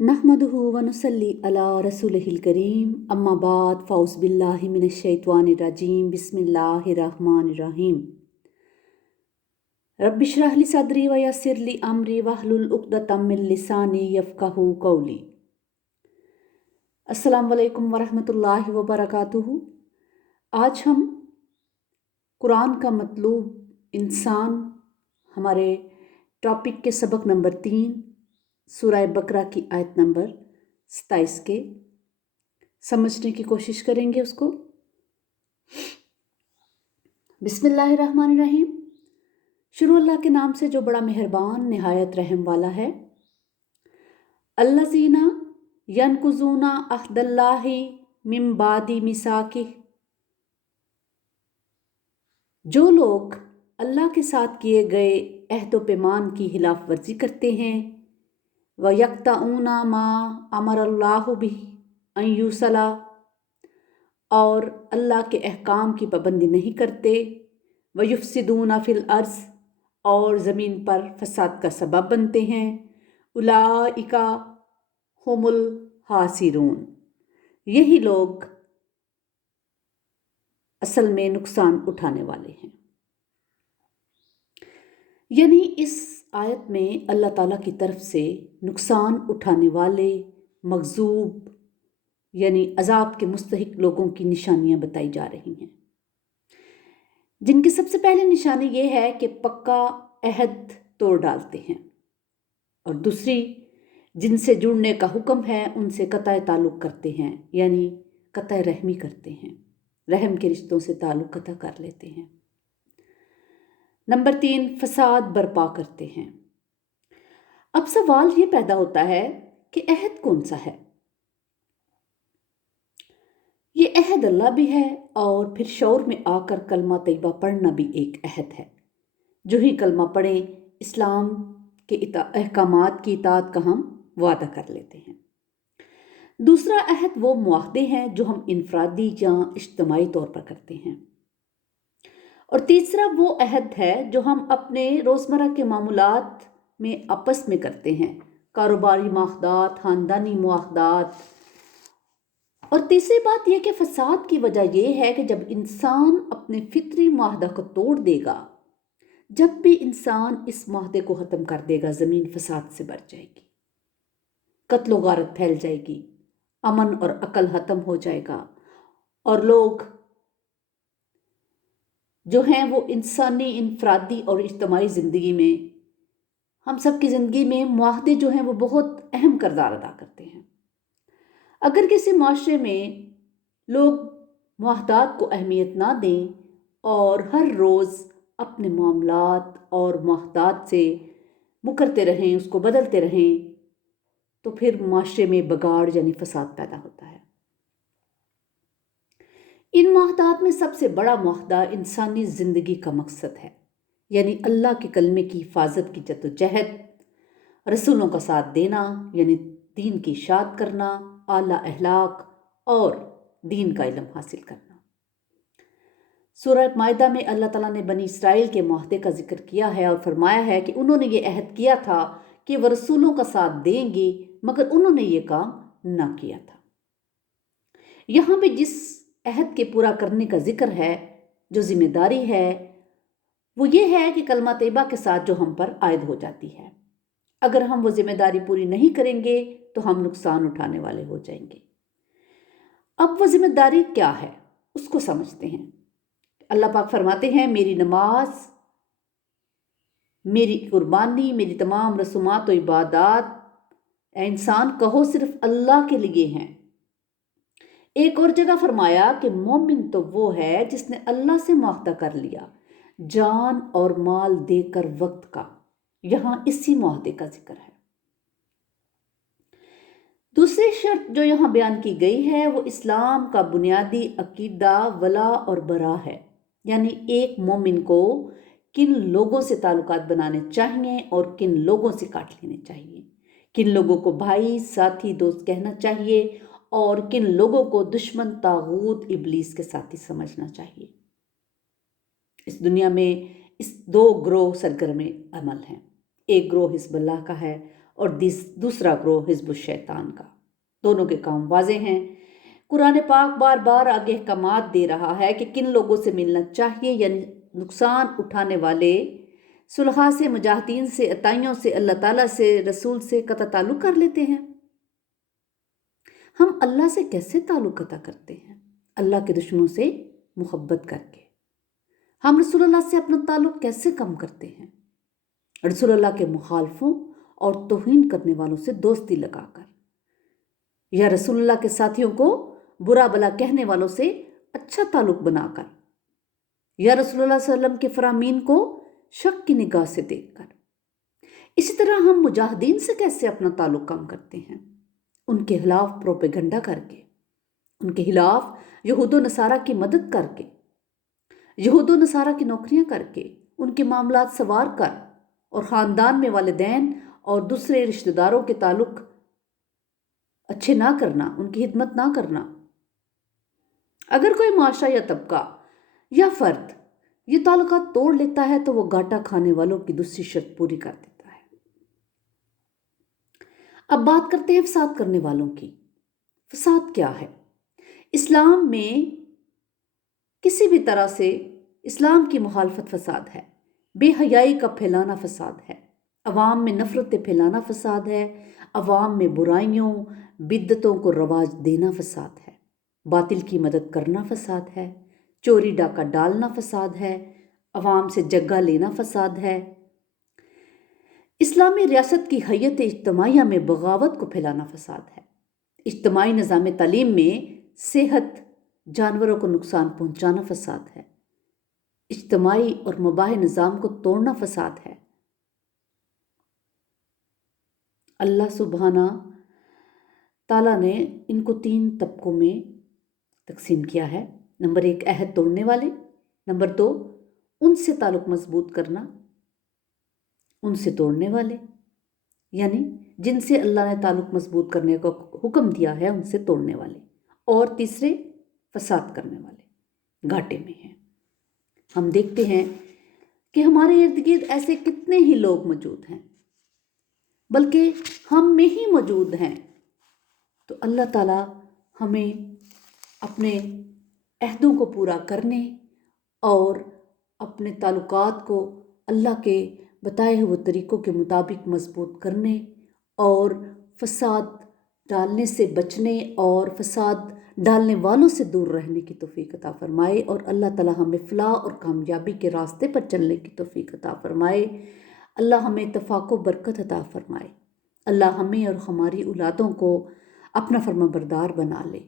नहमदुहु व नुसल्ली अला रसूलिहिल करीम अम्मा बाद फ़ौज़ बिल्लाहि मिनश शैतानिर रजीम बिस्मिल्लाहिर रहमानिर रहीम रब्बि इश्रह ली सदरी व यस्सिर ली अमरी वहलुल उक़दतम मिन लिसानी यफ़क़हू क़ौली। अस्सलामु अलैकुम व रहमतुल्लाहि व बरकातुहू। आज हम कुरान का मतलूब इंसान हमारे टॉपिक के सबक नंबर 3 सूरह बकरा की आयत नंबर 27 के समझने की कोशिश करेंगे उसको। बिस्मिल्लाहिर्रहमानिर्रहीम। शुरू अल्लाह के नाम से जो बड़ा मेहरबान निहायत रहम वाला है। अल्लज़ीना यनकुज़ूना अहदल्लाहि मिन बादी मिसाकिह, जो लोग अल्लाह के साथ किए गए अहद व पैमान की खिलाफ वर्जी करते हैं। व यक़तऊना मा अमरल्लाहु बिही अन युसला, और अल्लाह के अहकाम की पाबंदी नहीं करते। व युफ़सिदूना फ़िल अर्ज़, और ज़मीन पर फसाद का सबब बनते हैं। उलाइका हुमुल हासिरून, यही लोग असल में नुकसान उठाने वाले हैं। यानी इस आयत में अल्लाह ताला की तरफ से नुकसान उठाने वाले मग़ज़ूब यानी अज़ाब के मुस्तहिक लोगों की निशानियां बताई जा रही हैं, जिनकी सबसे पहली निशानी ये है कि पक्का अहद तोड़ डालते हैं, और दूसरी जिनसे जुड़ने का हुक्म है उनसे कतई ताल्लुक़ करते हैं, यानी कतई रहमी करते हैं, रहम के रिश्तों से ताल्लुक़ कतई कर लेते हैं। नंबर 3, फसाद बर्पा करते हैं। अब सवाल ये पैदा होता है कि अहद कौन सा है? ये अहद अल्लाह भी है, और फिर शौर में आकर कलमा तैयबा पढ़ना भी एक अहद है। जो ही कलमा पढ़ें, इस्लाम के अहकामात की इताअत का हम वादा कर लेते हैं। दूसरा अहद वो मुआहदे हैं जो हम इनफरादी या इज्तिमाई तौर पर करते हैं। और तीसरा वो अहद है जो हम अपने रोज़मर्रा के मामूलात में आपस में करते हैं, कारोबारी मुआहदात, ख़ानदानी मुआहदात। और तीसरी बात यह कि फसाद की वजह यह है कि जब इंसान अपने फितरी मुआहदा को तोड़ देगा, जब भी इंसान इस मुआहदे को ख़त्म कर देगा, ज़मीन फसाद से भर जाएगी, कत्ल व गारत फैल जाएगी, अमन और अकल ख़त्म हो जाएगा, और लोग जो हैं वो इंसानी, इनफरादी और इज्तिमाई ज़िंदगी में, हम सब की ज़िंदगी में मुआहदे जो हैं वो बहुत अहम किरदार अदा करते हैं। अगर किसी माशरे में लोग मुआहदात को अहमियत ना दें और हर रोज़ अपने मामलात और मुआहदात से मुकरते रहें, उसको बदलते रहें, तो फिर माशरे में बगाड़ यानी फसाद पैदा होता है। इन मुआहदात में सबसे बड़ा मुआहदा इंसानी ज़िंदगी का मकसद है, यानी अल्लाह के कलमे की हिफाजत की जद्दोजहद, रसूलों का साथ देना यानी दीन की इशाअत करना, आला अहलाक और दीन का इल्म हासिल करना। सूरह माइदा में अल्लाह ताला ने बनी इसराइल के मुआहदे का जिक्र किया है और फरमाया है कि उन्होंने ये अहद किया था कि वह रसूलों का साथ देंगे, मगर उन्होंने ये काम ना किया था। यहाँ भी जिस अहद के पूरा करने का जिक्र है, जो जिम्मेदारी है, वो ये है कि कलमा तैयबा के साथ जो हम पर आयद हो जाती है। अगर हम वो जिम्मेदारी पूरी नहीं करेंगे तो हम नुकसान उठाने वाले हो जाएंगे। अब वो जिम्मेदारी क्या है उसको समझते हैं। अल्लाह पाक फरमाते हैं, मेरी नमाज, मेरी कुर्बानी, मेरी तमाम रसूमात व इबादात ए इंसान कहो सिर्फ अल्लाह के लिए हैं। एक और जगह फरमाया कि मोमिन तो वो है जिसने अल्लाह से मुआहदा कर लिया, जान और माल देकर वक्त का। यहाँ इसी मुआहदे का जिक्र है। दूसरी शर्त जो यहाँ बयान की गई है वो इस्लाम का बुनियादी अकीदा वला और बरा है, यानी एक मोमिन को किन लोगों से ताल्लुकात बनाने चाहिए और किन लोगों से काट लेने चाहिए, किन लोगों को भाई, साथी, दोस्त कहना चाहिए और किन लोगों को दुश्मन, तागूत, इब्लीस के साथी समझना चाहिए। इस दुनिया में इस 2 ग्रोह सरगर्म अमल हैं। एक ग्रोह हिज़्बुल्लाह का है اور دوسرا گروہ حزب الشیطان کا۔ دونوں کے کام واضح ہیں۔ قرآن پاک بار بار آگے احکامات دے رہا ہے کہ کن لوگوں سے ملنا چاہیے، یعنی نقصان اٹھانے والے، صلحاء سے، مجاہدین سے، عطائیوں سے، اللہ تعالیٰ سے، رسول سے قطع تعلق کر لیتے ہیں۔ ہم اللہ سے کیسے تعلق قطع کرتے ہیں؟ اللہ کے دشمنوں سے محبت کر کے۔ ہم رسول اللہ سے اپنا تعلق کیسے کم کرتے ہیں؟ رسول اللہ کے مخالفوں اور توہین کرنے والوں سے دوستی لگا کر، یا رسول اللہ کے ساتھیوں کو برا بلا کہنے والوں سے اچھا تعلق بنا کر، یا رسول اللہ صلی اللہ علیہ وسلم کے فرامین کو شک کی نگاہ سے دیکھ کر۔ اسی طرح ہم مجاہدین سے کیسے اپنا تعلق کم کرتے ہیں؟ ان کے خلاف پروپیگنڈا کر کے، ان کے خلاف یہود و نصارہ کی مدد کر کے، یہود و نصارہ کی نوکریاں کر کے، ان کے معاملات سنوار کر، اور خاندان میں والدین اور دوسرے رشتہ داروں کے تعلق اچھے نہ کرنا، ان کی خدمت نہ کرنا۔ اگر کوئی معاشرہ یا طبقہ یا فرد یہ تعلقات توڑ لیتا ہے تو وہ گھاٹا کھانے والوں کی دوسری شرط پوری کر دیتا ہے۔ اب بات کرتے ہیں فساد کرنے والوں کی۔ فساد کیا ہے؟ اسلام میں کسی بھی طرح سے اسلام کی مخالفت فساد ہے۔ بے حیائی کا پھیلانا فساد ہے، عوام میں نفرتیں پھیلانا فساد ہے، عوام میں برائیوں بدعتوں کو رواج دینا فساد ہے، باطل کی مدد کرنا فساد ہے، چوری ڈاکہ ڈالنا فساد ہے، عوام سے جگہ لینا فساد ہے، اسلامی ریاست کی حیت اجتماعیہ میں بغاوت کو پھیلانا فساد ہے، اجتماعی نظام تعلیم میں صحت جانوروں کو نقصان پہنچانا فساد ہے، اجتماعی اور مباح نظام کو توڑنا فساد ہے۔ اللہ سبحانہ تعالیٰ نے ان کو 3 طبقوں میں تقسیم کیا ہے۔ نمبر 1 عہد توڑنے والے، نمبر 2 ان سے تعلق مضبوط کرنا، ان سے توڑنے والے، یعنی جن سے اللہ نے تعلق مضبوط کرنے کا حکم دیا ہے ان سے توڑنے والے، اور تیسرے فساد کرنے والے گھاٹے میں ہیں۔ ہم دیکھتے ہیں کہ ہمارے ارد گرد ایسے کتنے ہی لوگ موجود ہیں، بلکہ ہم میں ہی موجود ہیں۔ تو اللہ تعالیٰ ہمیں اپنے عہدوں کو پورا کرنے اور اپنے تعلقات کو اللہ کے بتائے ہوئے طریقوں کے مطابق مضبوط کرنے اور فساد ڈالنے سے بچنے اور فساد ڈالنے والوں سے دور رہنے کی توفیق عطا فرمائے، اور اللہ تعالیٰ ہمیں فلاح اور کامیابی کے راستے پر چلنے کی توفیق عطا فرمائے۔ اللہ ہمیں اتفاق و برکت عطا فرمائے۔ اللہ ہمیں اور ہماری اولادوں کو اپنا فرما بردار بنا لے۔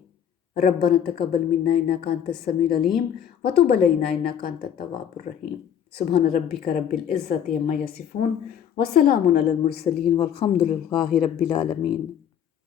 ربنا تقبل منا انک انت السمیع العلیم وتب علینا انک انت التواب الرحیم۔ سبحان ربک رب العزۃ عما یصفون وسلام علی المرسلین والحمد للہ رب العالمین۔